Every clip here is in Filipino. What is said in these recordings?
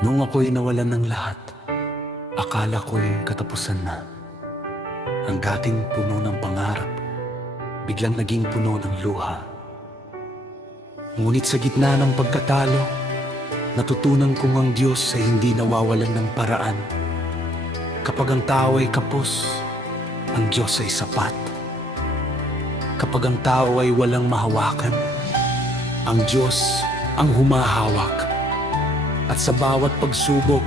Nung ako'y nawalan ng lahat, akala ko'y katapusan na. Ang dating puno ng pangarap, biglang naging puno ng luha. Ngunit sa gitna ng pagkatalo, natutunan kong ang Diyos ay hindi nawawalan ng paraan. Kapag ang tao ay kapos, ang Diyos ay sapat. Kapag ang tao ay walang mahawakan, ang Diyos ang humahawak. At sa bawat pagsubok,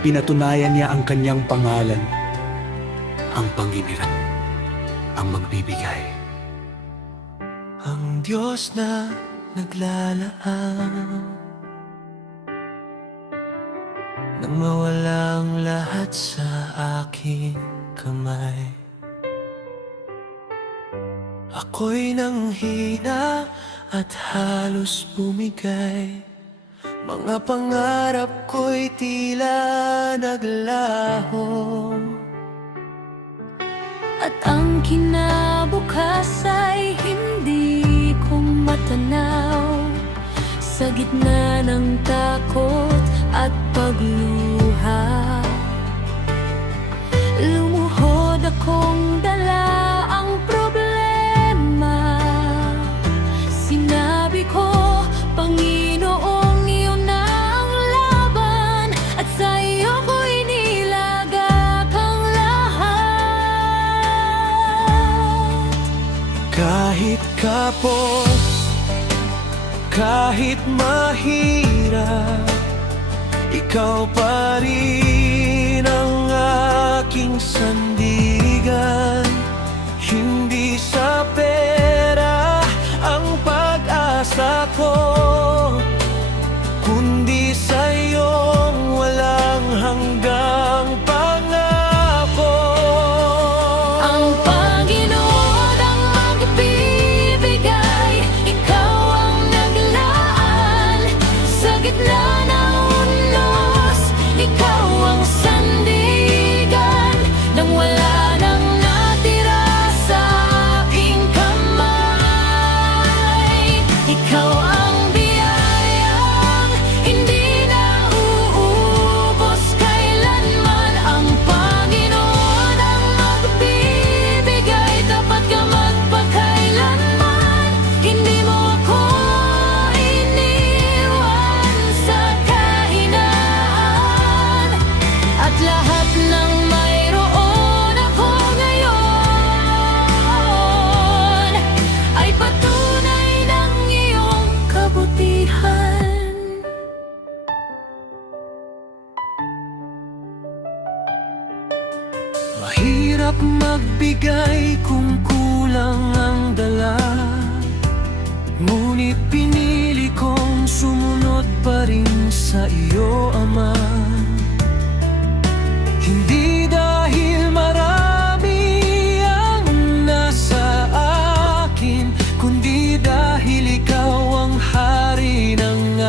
pinatunayan niya ang kanyang pangalan. Ang Panginoon ang magbibigay. Ang Diyos na naglalaan nang mawalang lahat sa aking kamay. Ako'y nanghina at halos bumigay. Mga pangarap ko'y tila naglaho, at ang kinabukas ay hindi ko matanaw. Sa gitna ng takot at pagluha, lumuhod akong dala ang problema. Sinabi ko, Panginoong iyon ang laban, at sa iyo ko'y nilagak ang lahat. kahit kapos, kahit mahirap, ikaw pa rin ang aking sandigan. Hindi sa pera ang pag-asa ko, kundi sa iyong walang hanggang pangako. Ang Panginoon ang magbibigay, ikaw ang naglaan. Sa gitna ng unos, ikaw ang sandigan. Nang wala nang natira sa aking kamay, ikaw ang biyayang hindi na uubos kailanman. Ang Panginoon ang magbibigay, tapat ka magpakailanman. Hindi mo ako iniwan sa kahinaan, at lahat ng mayroon ako ngayon ay patunay ng iyong kabutihan. Mahirap magbigay kung kulang ang dala, ngunit pinili kong sumunod pa rin sa iyo, Ama. Hindi dahil marami ang nasa akin, kundi dahil ikaw ang hari ng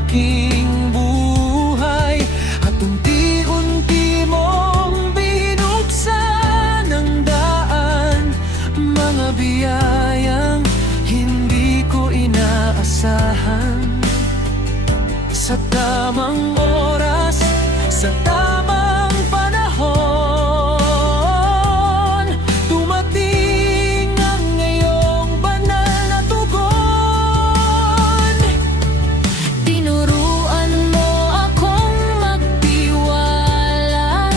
aking buhay. At unti-unti mong binuksan ang daan, mga biyayang hindi ko inaasahan. Sa tamang oras, sa tamang panahon, dumating ang iyong banal na tugon. Tinuruan mo akong magtiwala,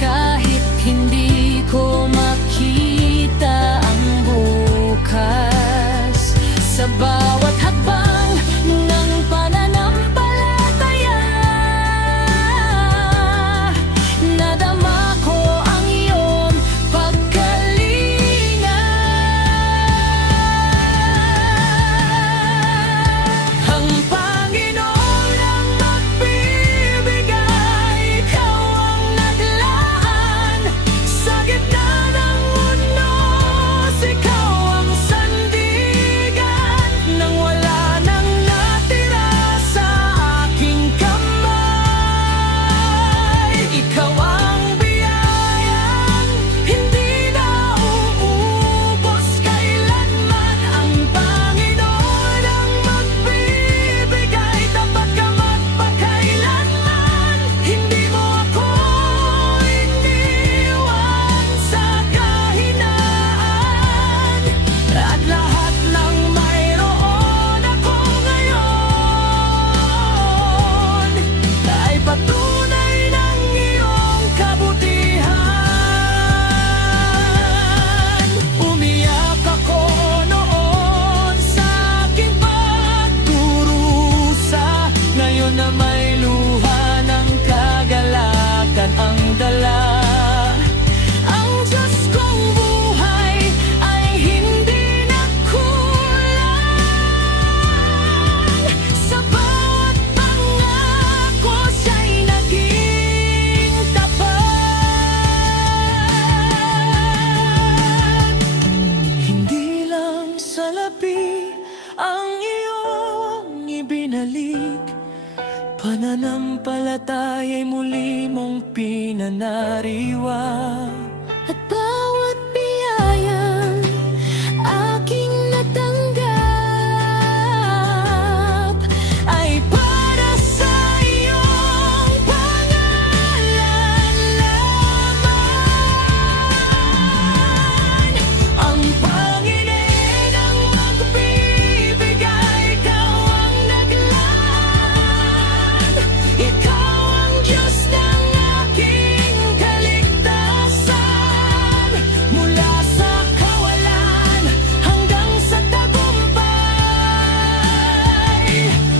kahit hindi ko makita ang bukas. Sa bawat hakbang ng pananampalataya, nadama ko ang iyong pagkalinga. Ang Panginoon ang magbibigay, ikaw ang naglaan. Sa gitna ng unos, ikaw ang sandigan. Nang binalik, pananampalataya'y muli mong pinanariwa. At bawat biyayang aking natanggap ay para sa iyong pangalan lamang. Ang Panginoon ang magbibigay, ikaw ang naglaan. Ikaw ang Diyos ng aking kaligtasan. Mula sa kawalan hanggang sa tagumpay,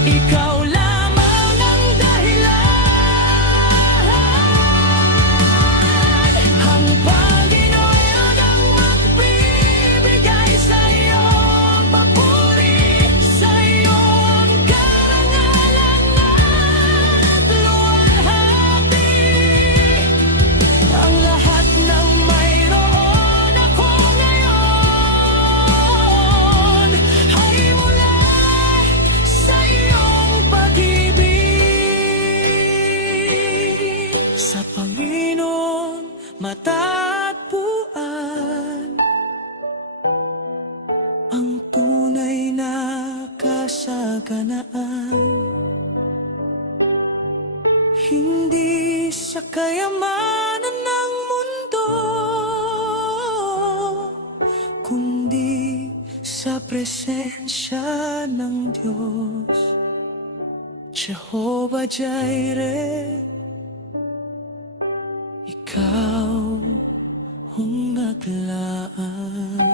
ikaw lamang ang dahilan. Ang Panginoon ang magbibigay sa iyong papuri, sa iyong karangalan at luwalhati. Ang lahat ng mayroon ako ngayon ay mula sa iyong pag-ibig. Sa Panginoon matatagpuan ang tunay na kasaganaan. Hindi sa kayamanan ng mundo, kundi sa presensya ng Diyos. Jehovah Jireh, ikaw ang naglaan.